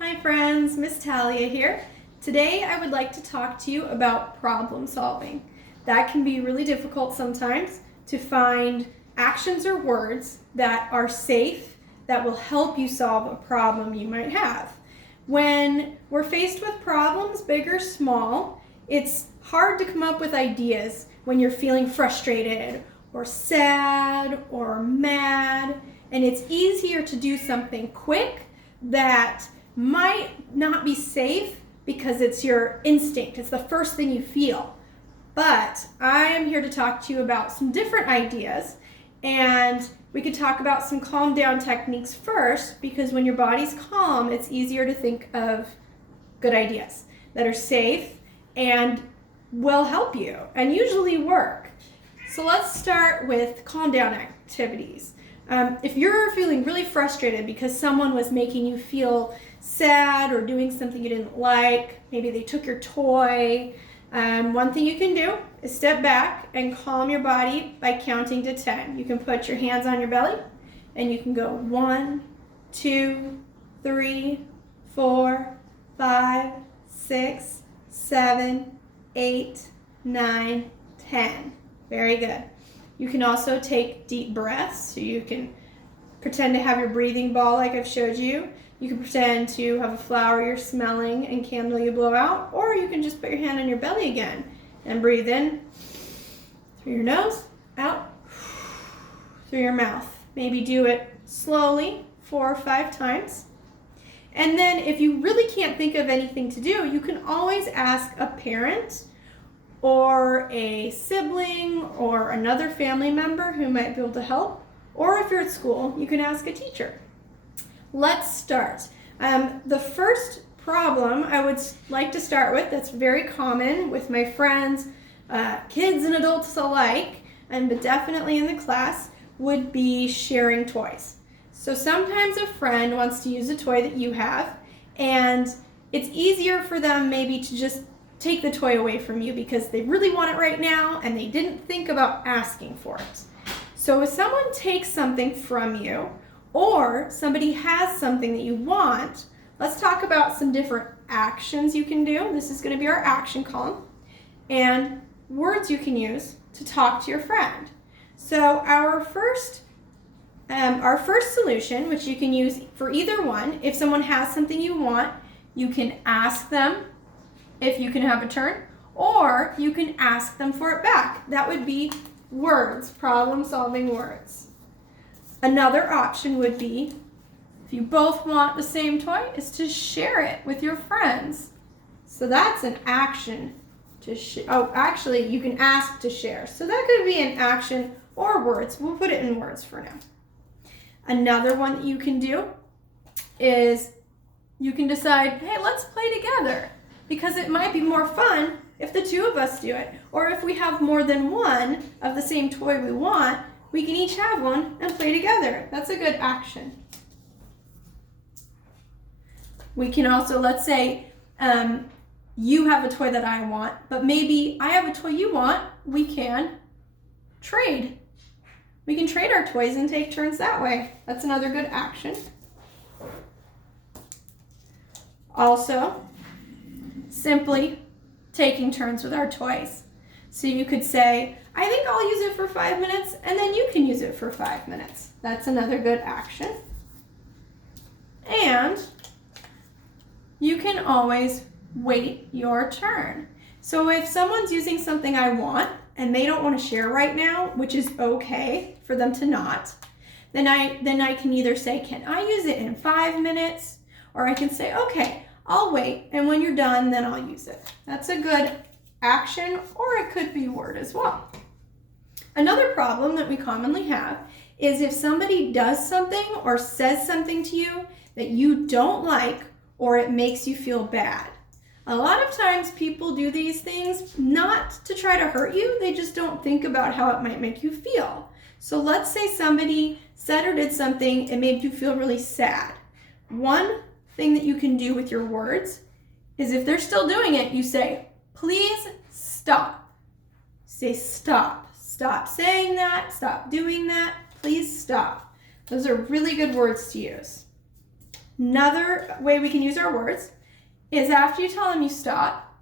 Hi friends, Miss Talia here. Today I would like to talk to you about problem solving. That can be really difficult sometimes to find actions or words that are safe, that will help you solve a problem you might have. When we're faced with problems, big or small, it's hard to come up with ideas when you're feeling frustrated or sad or mad, and it's easier to do something quick that might not be safe because it's your instinct. It's the first thing you feel. But I am here to talk to you about some different ideas, and we could talk about some calm down techniques first, because when your body's calm, it's easier to think of good ideas that are safe and will help you and usually work. So let's start with calm down activities. If you're feeling really frustrated because someone was making you feel sad or doing something you didn't like, maybe they took your toy, one thing you can do is step back and calm your body by counting to 10. You can put your hands on your belly and you can go 1, 2, 3, 4, 5, 6, 7, 8, 9, 10. Very good. You can also take deep breaths. So you can pretend to have your breathing ball like I've showed you. You can pretend to have a flower you're smelling and candle you blow out, or you can just put your hand on your belly again and breathe in through your nose, out through your mouth. Maybe do it slowly 4 or 5 times. And then if you really can't think of anything to do, you can always ask a parent or a sibling or another family member who might be able to help. Or if you're at school, you can ask a teacher. Let's start. The first problem I would like to start with, that's very common with my friends, kids and adults alike, but definitely in the class, would be sharing toys. So sometimes a friend wants to use a toy that you have, and it's easier for them maybe to just take the toy away from you because they really want it right now and they didn't think about asking for it. So if someone takes something from you, or somebody has something that you want, let's talk about some different actions you can do. This is going to be our action column, and words you can use to talk to your friend. So our first solution, which you can use for either one, if someone has something you want, you can ask them if you can have a turn, or you can ask them for it back. That would be words, problem-solving words. Another option would be, if you both want the same toy, is to share it with your friends. So that's an action to share. Oh, actually, you can ask to share. So that could be an action or words. We'll put it in words for now. Another one that you can do is you can decide, hey, let's play together, because it might be more fun if the two of us do it. Or if we have more than one of the same toy we want, we can each have one and play together. That's a good action. We can also, let's say, you have a toy that I want, but maybe I have a toy you want. We can trade. We can trade our toys and take turns that way. That's another good action. Also, simply taking turns with our toys. So you could say, I think I'll use it for 5 minutes, and then you can use it for 5 minutes. That's another good action. And you can always wait your turn. So if someone's using something I want and they don't want to share right now, which is okay for them to not, then I can either say, can I use it in 5 minutes? Or I can say, okay, I'll wait, and when you're done, then I'll use it. That's a good action, or it could be word as well. Another problem that we commonly have is if somebody does something or says something to you that you don't like, or it makes you feel bad. A lot of times people do these things not to try to hurt you, they just don't think about how it might make you feel. So let's say somebody said or did something and made you feel really sad. One thing that you can do with your words is, if they're still doing it, you say, please stop. Say stop. Stop saying that. Stop doing that. Please stop. Those are really good words to use. Another way we can use our words is after you tell them you stop,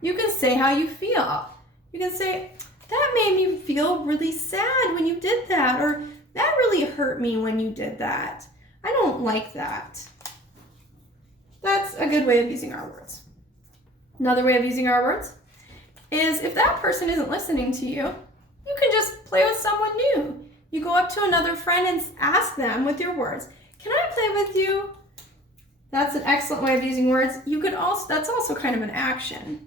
you can say how you feel. You can say, that made me feel really sad when you did that, or that really hurt me when you did that. I don't like that. That's a good way of using our words. Another way of using our words is if that person isn't listening to you, you can just play with someone new. You go up to another friend and ask them with your words, can I play with you? That's an excellent way of using words. That's also kind of an action.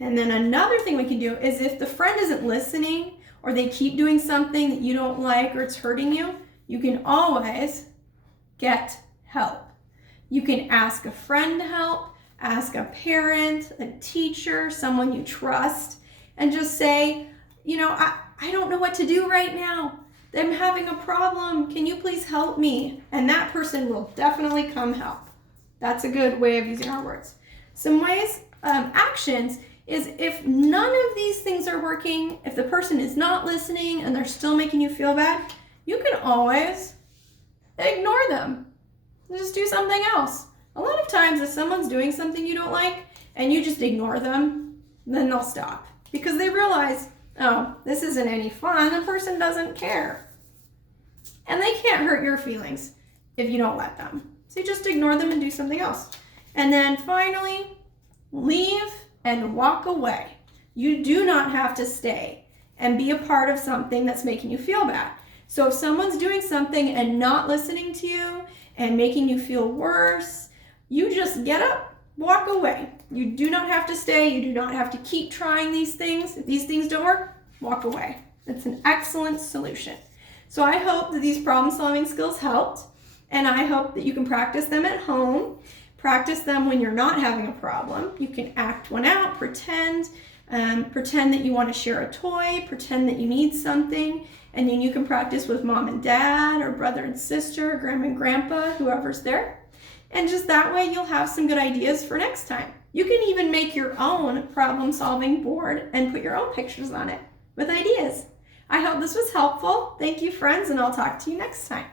And then another thing we can do is if the friend isn't listening or they keep doing something that you don't like or it's hurting you, you can always get help. You can ask a friend to help, ask a parent, a teacher, someone you trust, and just say, I don't know what to do right now. I'm having a problem. Can you please help me? And that person will definitely come help. That's a good way of using our words. Some ways, actions, is if none of these things are working, if the person is not listening and they're still making you feel bad, you can always ignore them and just do something else. A lot of times if someone's doing something you don't like and you just ignore them, then they'll stop because they realize, oh, this isn't any fun. The person doesn't care. And they can't hurt your feelings if you don't let them. So you just ignore them and do something else. And then finally, leave and walk away. You do not have to stay and be a part of something that's making you feel bad. So if someone's doing something and not listening to you and making you feel worse, you just get up, walk away. You do not have to stay. You do not have to keep trying these things. If these things don't work, walk away. It's an excellent solution. So I hope that these problem-solving skills helped, and I hope that you can practice them at home. Practice them when you're not having a problem. You can act one out, pretend that you want to share a toy, pretend that you need something, and then you can practice with mom and dad or brother and sister, grandma and grandpa, whoever's there. And just that way you'll have some good ideas for next time. You can even make your own problem-solving board and put your own pictures on it with ideas. I hope this was helpful. Thank you, friends, and I'll talk to you next time.